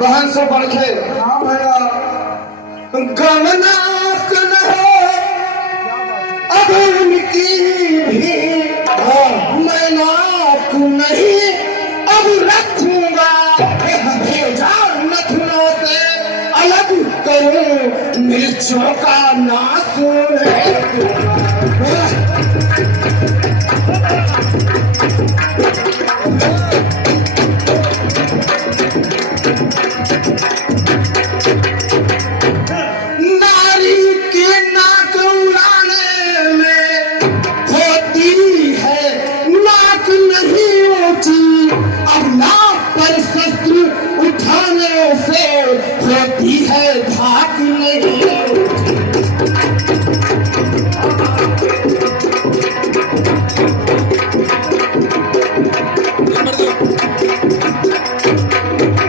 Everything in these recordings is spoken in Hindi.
बहन से बढ़ के हाँ भैया गमनाक है अब उनकी भी मैं नाक नहीं अब रखूंगा भेजा नथुनों से अलग करूं मिर्चों का नासून होती है भाग नहीं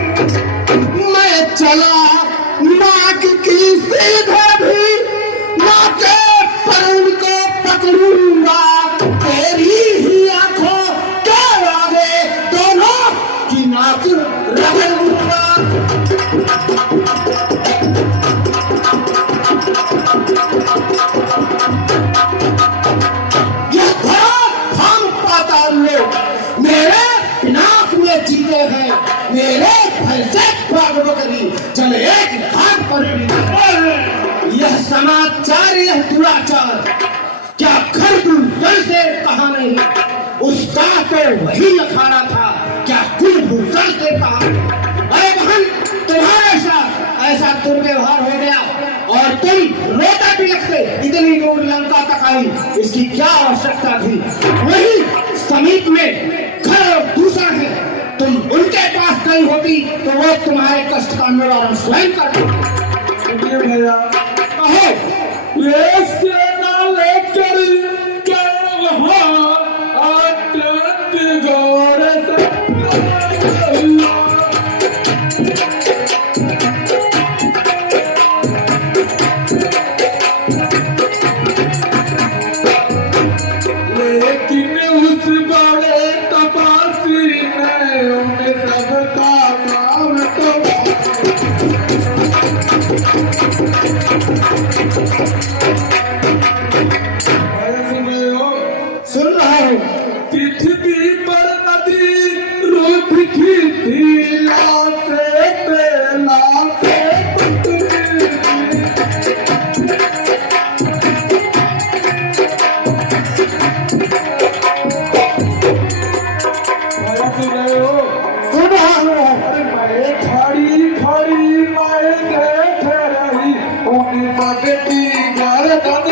मैं चला नाक की सीधे भी नाके पर उनको पकड़ूंगा तेरी ही आंखों के आगे दोनों की नाक रगड़ूंगा मेरे नाक में जीते हैं मेरे भैंसे बकरी चले एक हाथ पर यह समाचार यह दुराचार क्या घर भूषण से कहा नहीं उसका तो वही लखाड़ा था क्या कुलभूषण से कहा अरे बहन तुम्हारे साथ ऐसा दुर्व्यवहार हो गया और तुम रोता तिलक से इतनी दूर लंका तक आई इसकी क्या आवश्यकता थी वही समीप में घर दूसरा है तुम उनके पास गई होती तो वो तुम्हारे कष्ट का निवारण स्वयं करते भैया कहो ये सेना लेकर सुन रहा हूँ पृथ्वी पर नदी रूप खींची लाते लाते सुन रहा हूँ मैं खड़ी खड़ी मैं देख रही उन्हें मगती गर्दन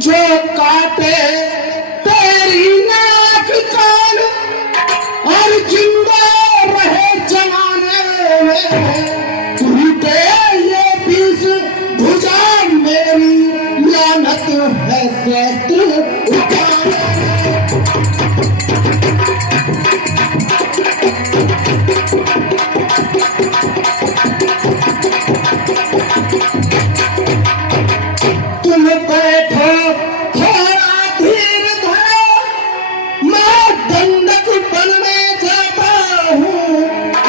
जो काटे तेरी नाक कान और जिंदा रहे जमाने में टूटे ये बीस भुजा मेरी लानत है शत्रु तुम बैठो थोड़ा धीर धरो मैं दंडक बन में जाता हूँ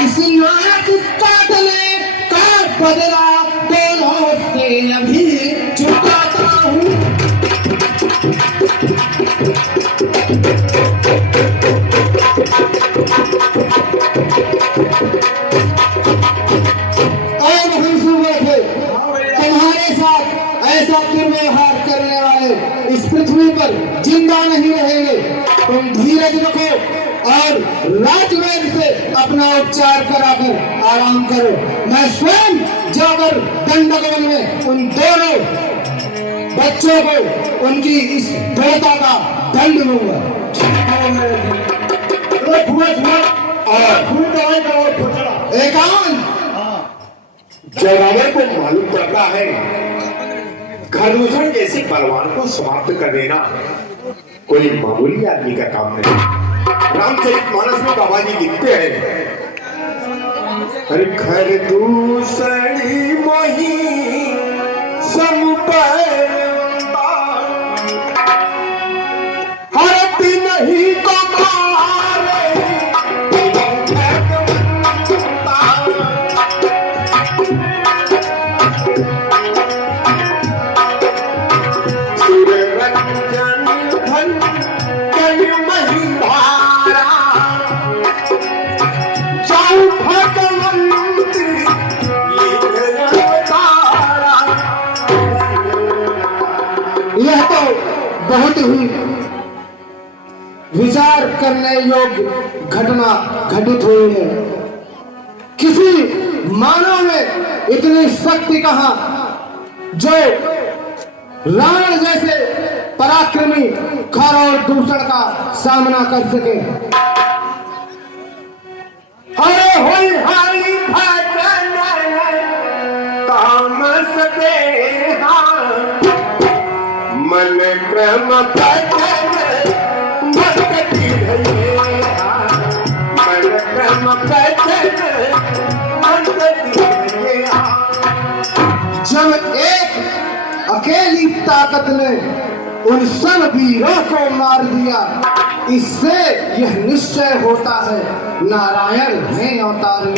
इस नाक काटने का बदला दोनों से अभी चुकाता हूँ पृथ्वी पर जिंदा नहीं रहेंगे। तुम धीरज रखो और राजवैद्य से अपना उपचार कराकर आराम करो। मैं स्वयं जाकर दंडक वन में उन दोनों बच्चों को उनकी इस बेटा का दंड दूंगा। एकांत जयरामन को मालूम पड़ता है खरदूषण जैसे बलवान को समाप्त कर देना कोई मामूली आदमी का काम नहीं। रामचरितमानस में बाबा जी लिखते हैं, अरे खरदूषणी मोही हरती नहीं तो बहुत ही विचार करने योग्य घटना घटित हुई है। किसी मानव में इतनी शक्ति कहां जो रावण जैसे पराक्रमी खर और दूषण का सामना कर सके। अरे होई हाई भजन तामस देहा मन क्रम भजन भक्ति भैया मन क्रम भजन भक्ति भैया। जब एक अकेली ताकत ने उन सब वीरों को मार दिया, इससे यह निश्चय होता है नारायण है अवतारी।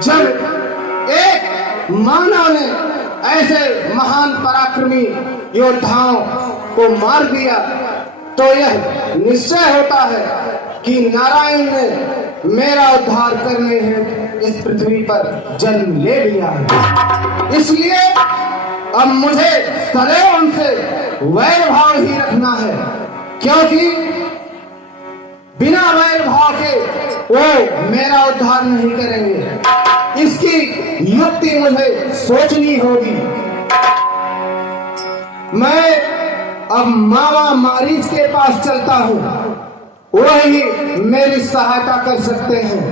जब एक मानव ने ऐसे महान पराक्रमी योद्धाओं को मार दिया तो यह निश्चय होता है कि नारायण ने मेरा उद्धार करने हेतु इस पृथ्वी पर जन्म ले लिया है। इसलिए अब मुझे सदैव उनसे वैर भाव ही रखना है, क्योंकि बिना वैर भाव के वो मेरा उद्धार नहीं करेंगे। इसकी युक्ति मुझे सोचनी होगी। मैं अब मामा मारीच के पास चलता हूँ, वही मेरी सहायता कर सकते हैं।